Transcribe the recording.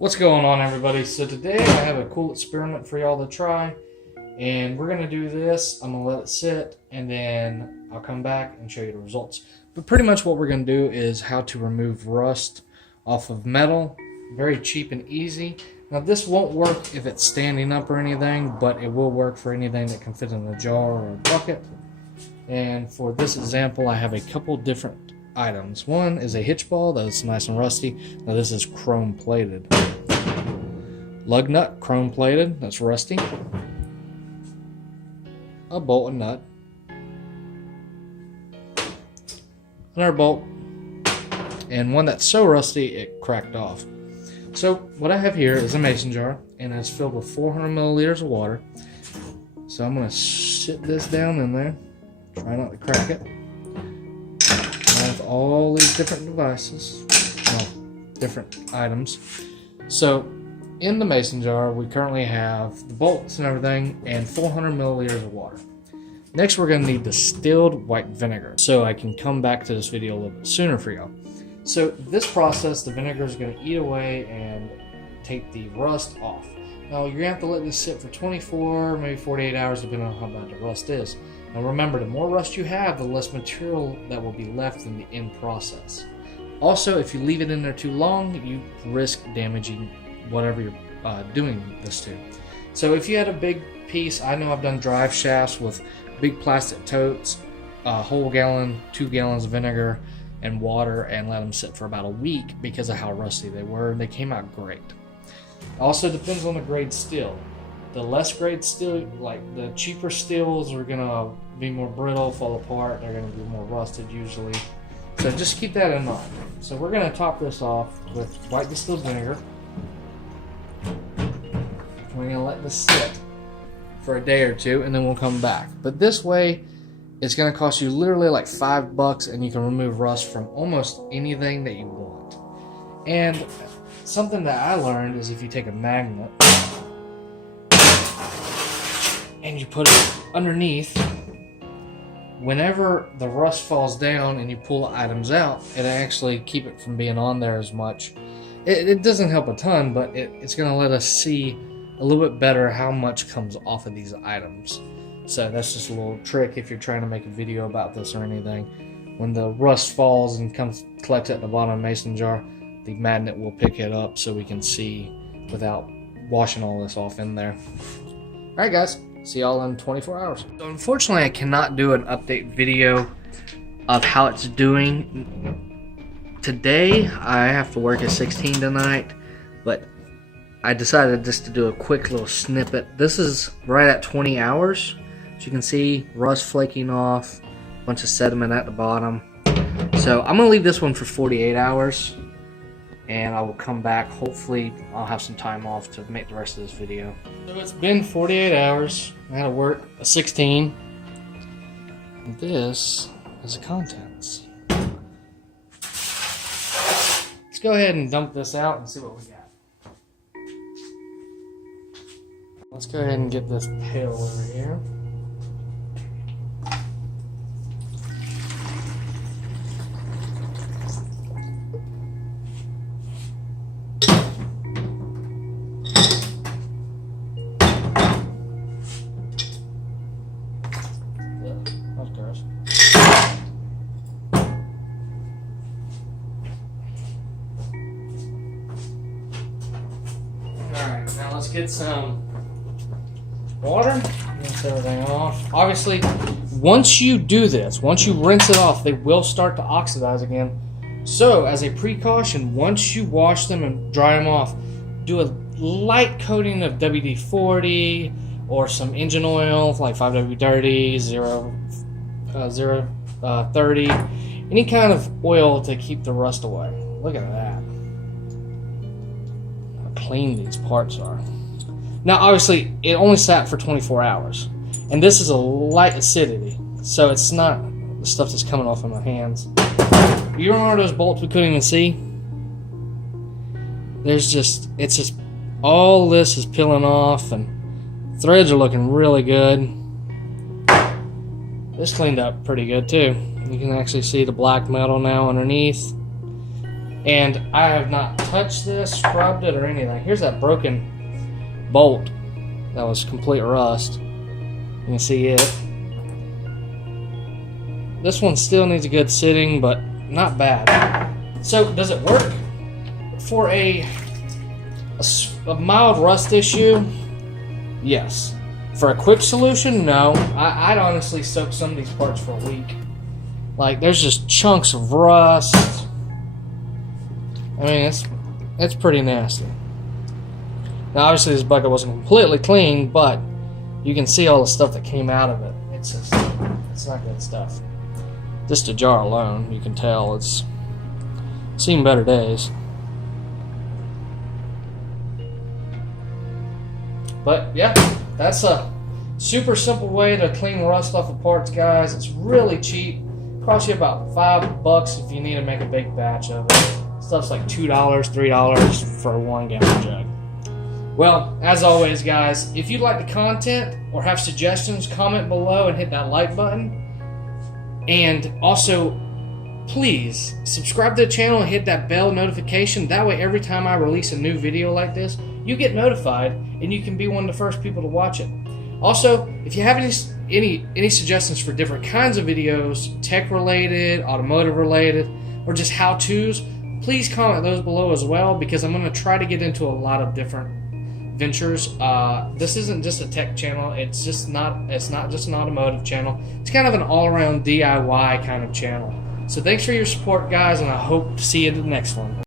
What's going on, everybody? So today I have a cool experiment for y'all to try, and we're going to do this. I'm going to let it sit, and then I'll come back and show you the results. But pretty much what we're going to do is how to remove rust off of metal. Very cheap and easy. Now this won't work if it's standing up or anything, but it will work for anything that can fit in a jar or a bucket. And for this example, I have a couple different items. One is a hitch ball that's nice and rusty. Now this is chrome plated. Lug nut, chrome plated, that's rusty. A bolt and nut. Another bolt. And one that's so rusty it cracked off. So what I have here is a mason jar, and it's filled with 400 milliliters of water. So I'm going to sit this down in there. Try not to crack it. I have all these different devices, well, different items. So in the mason jar, we currently have the bolts and everything and 400 milliliters of water. Next, we're going to need distilled white vinegar, so I can come back to this video a little bit sooner for y'all. So this process, the vinegar is going to eat away and take the rust off. Now you're going to have to let this sit for 24, maybe 48 hours, depending on how bad the rust is. Now remember, the more rust you have, the less material that will be left in the end process. Also, if you leave it in there too long, you risk damaging whatever you're doing this to. So if you had a big piece, I know I've done drive shafts with big plastic totes, a whole gallon, 2 gallons of vinegar and water, and let them sit for about a week because of how rusty they were. They came out great. Also depends on the grade steel. The less grade steel, like the cheaper steels, are gonna be more brittle, fall apart. They're gonna be more rusted usually. So just keep that in mind. So we're gonna top this off with white distilled vinegar. We're gonna let this sit for a day or two, and then we'll come back. But this way, it's gonna cost you literally like $5, and you can remove rust from almost anything that you want. And something that I learned is if you take a magnet and you put it underneath, whenever the rust falls down and you pull the items out, it actually keep it from being on there as much. It doesn't help a ton, but it's going to let us see a little bit better how much comes off of these items. So that's just a little trick if you're trying to make a video about this or anything. When the rust falls and collects at the bottom of the mason jar, the magnet will pick it up so we can see without washing all this off in there. Alright guys, see y'all in 24 hours. So unfortunately I cannot do an update video of how it's doing. Today I have to work at 16 tonight, but I decided just to do a quick little snippet. This is right at 20 hours. As you can see, rust flaking off, a bunch of sediment at the bottom. So I'm going to leave this one for 48 hours. And I will come back. Hopefully I'll have some time off to make the rest of this video. So it's been 48 hours. I had to work a 16. And this is the contents. Let's go ahead and dump this out and see what we got. Let's go ahead and get this pail over here. Alright, now let's get some water. Rinse everything off. Obviously, once you do this, once you rinse it off, they will start to oxidize again. So, as a precaution, once you wash them and dry them off, do a light coating of WD-40 or some engine oil, like 5W30, 030, any kind of oil to keep the rust away. Look at that. Clean these parts are. Now obviously it only sat for 24 hours, and this is a light acidity, so it's not the stuff that's coming off of my hands. You remember those bolts we couldn't even see? It's just all this is peeling off, and threads are looking really good. This cleaned up pretty good too. You can actually see the black metal now underneath. And I have not touched this, scrubbed it, or anything. Here's that broken bolt that was complete rust. You can see it. This one still needs a good sitting, but not bad. So, does it work? For a mild rust issue, yes. For a quick solution, no. I'd honestly soak some of these parts for a week. Like, there's just chunks of rust. I mean, it's pretty nasty. Now, obviously, this bucket wasn't completely clean, but you can see all the stuff that came out of it. It's not good stuff. Just a jar alone, you can tell it's seen better days. But yeah, that's a super simple way to clean rust off of parts, guys. It's really cheap. Costs you about $5 if you need to make a big batch of it. Stuff's like $2, $3 for a 1 gallon jug. Well, as always, guys, if you like the content or have suggestions, comment below and hit that like button. And also, please subscribe to the channel and hit that bell notification. That way, every time I release a new video like this, you get notified and you can be one of the first people to watch it. Also, if you have any suggestions for different kinds of videos, tech related, automotive related, or just how-tos, please comment those below as well, because I'm going to try to get into a lot of different ventures. This isn't just a tech channel. It's not just an automotive channel. It's kind of an all-around DIY kind of channel. So thanks for your support, guys, and I hope to see you in the next one.